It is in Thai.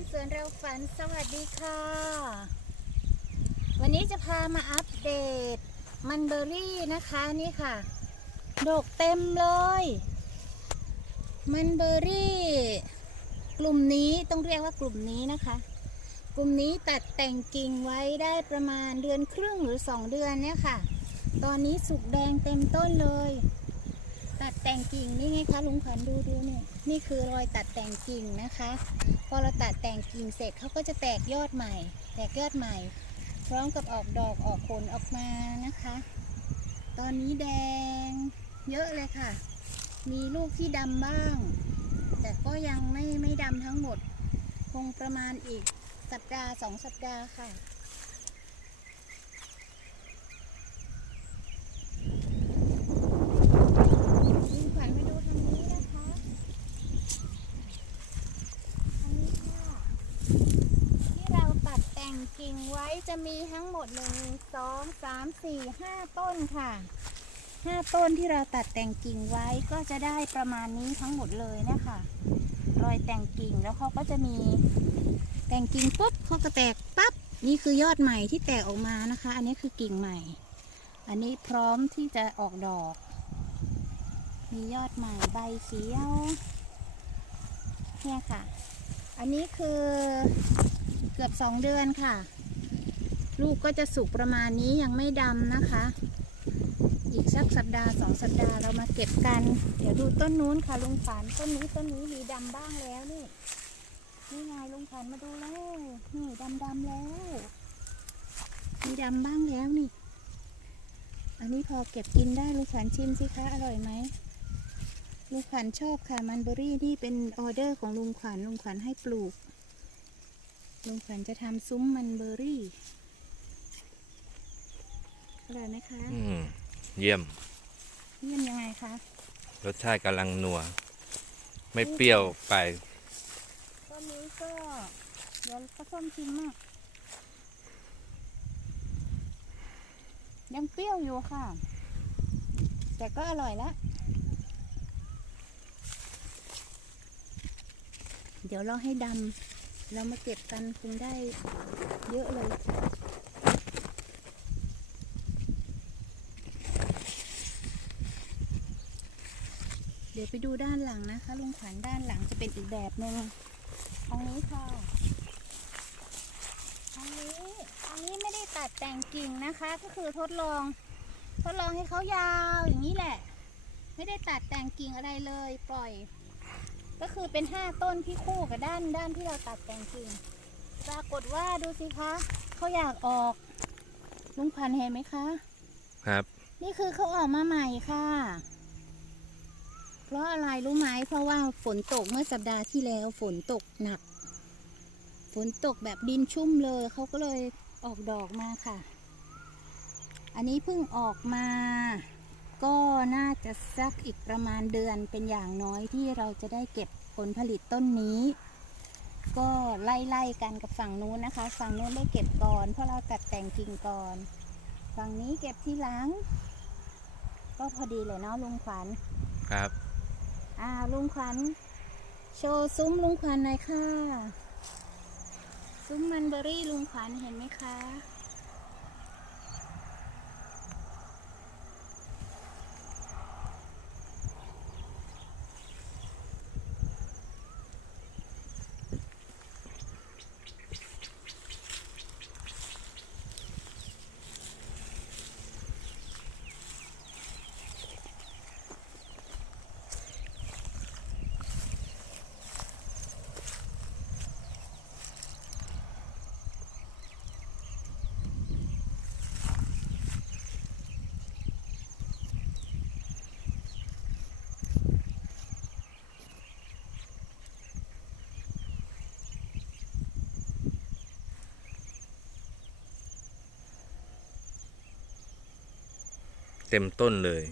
านสวนเราฝันสวัสดีค่ะ วันนี้จะพามาอัปเดตมันเบอร์รี่นะคะนี่ค่ะ ดกเต็มเลย มันเบอร์รี่ กลุ่มนี้ต้องเรียกว่ากลุ่มนี้นะคะ กลุ่มนี้ตัดแต่งกิ่งไว้ได้ประมาณเดือนครึ่งหรือ 2 เดือนเนี่ยค่ะ ตอนนี้สุกแดงเต็มต้นเลย ตัดแต่งกิ่งนี่ไงคะลุงขวัญดูดูเนี่ยนี่คือรอยตัดแต่งกิ่งนะคะ พอเราตัดแต่งกิ่งเสร็จเขาก็จะแตกยอดใหม่ แตกยอดใหม่ พร้อมกับออกดอกออกผลออกมานะคะ ตอนนี้แดงเยอะเลยค่ะ มีลูกที่ดำบ้าง แต่ก็ยังไม่ไม่ดำทั้งหมด คงประมาณอีกสัปดาห์สองสัปดาห์ค่ะ ลุงขวัญมาดูทางนี้นะคะ ทางนี้ค่ะ ที่เราตัดแต่งกิ่งไว้ จะมีทั้งหมดหนึ่งสองสามสี่ห้าต้นค่ะห้าต้นที่เราตัดแต่งกิ่งไว้ก็จะได้ประมาณนี้ทั้งหมดเลยนะคะรอยแต่งกิ่งแล้วเขาก็จะมีแต่งกิ่งปุ๊บเขาก็แตกปั๊บนี่คือยอดใหม่ที่แตกออกมานะคะ อันนี้คือกิ่งใหม่ อันนี้พร้อมที่จะออกดอก มียอดใหม่ใบเขียวเนี่ยค่ะ อันนี้คือเกือบสองเดือนค่ะ ลูกก็จะสุกประมาณนี้ยังไม่ดำนะคะ อีกสักสัปดาห์สองสัปดาห์เรามาเก็บกัน เดี๋ยวดูต้นนู้นค่ะลุงฝันต้นนี้ต้นนี้มีดำบ้างแล้วนี่นี่ไงลุงฝันมาดูแล้วนี่ดำดำแล้ว มีดำบ้างแล้วนี่ อันนี้พอเก็บกินได้ลุงฝันชิมสิคะอร่อยไหมลุงขวัญชอบค่ะมันเบอรี่นี่เป็นออเดอร์ของลุงขวัญลุงขวัญให้ปลูกลุงขวัญจะทำซุ้มมันเบอรี่ ร่อยไหมคะ อืม เยี่ยม เยี่ยมยังไงคะ รสชาติกำลังนัว ไม่เปรี้ยวไปต้นนี้ก็เดี๋ยวก็ส้มชิมมากยังเปรี้ยวอยู่ค่ะ แต่ก็อร่อยแล้วเดี๋ยวเราให้ดำ เรามาเก็บกันคงได้เยอะเลย ดี๋ยวไปดูด้านหลังนะคะลุงขวัญด้านหลังจะเป็นอีกแบบหนึ่งทางนี้ค่ะทางนี้ทางนี้ไม่ได้ตัดแต่งกิ่งนะคะ ก็คือทดลอง ทดลองให้เขายาวอย่างนี้แหละ ไม่ได้ตัดแต่งกิ่งอะไรเลยปล่อย ก็คือเป็นห้าต้นที่คู่กับด้านด้านที่เราตัดแต่งกิ่งปรากฏว่าดูสิคะเขาอยากออกลุงขวัญเห็นไหมคะ ครับ นี่คือเขาออกมาใหม่ค่ะ เพราะอะไรรู้ไหมเพราะว่าฝนตกเมื่อสัปดาห์ที่แล้วฝนตกหนัก ฝนตกแบบดินชุ่มเลยเขาก็เลยออกดอกมาค่ะ อันนี้เพิ่งออกมา ก็น่าจะสักอีกประมาณเดือนเป็นอย่างน้อยที่เราจะได้เก็บผลผลิตต้นนี้ ก็ไล่ๆกันกับฝั่งนู้นนะคะ ฝั่งนู้นได้เก็บก่อน เพราะเราตัดแต่งกิ่งก่อน ฝั่งนี้เก็บที่หลัง ก็พอดีเลยเนาะลุงขวัญครับ อ่าลุงขวัญโชว์ซุ้มลุงขวัญหน่อยค่ะ ซุ้มมันเบอรี่ลุงขวัญเห็นไหมคะ เต็มต้นเลย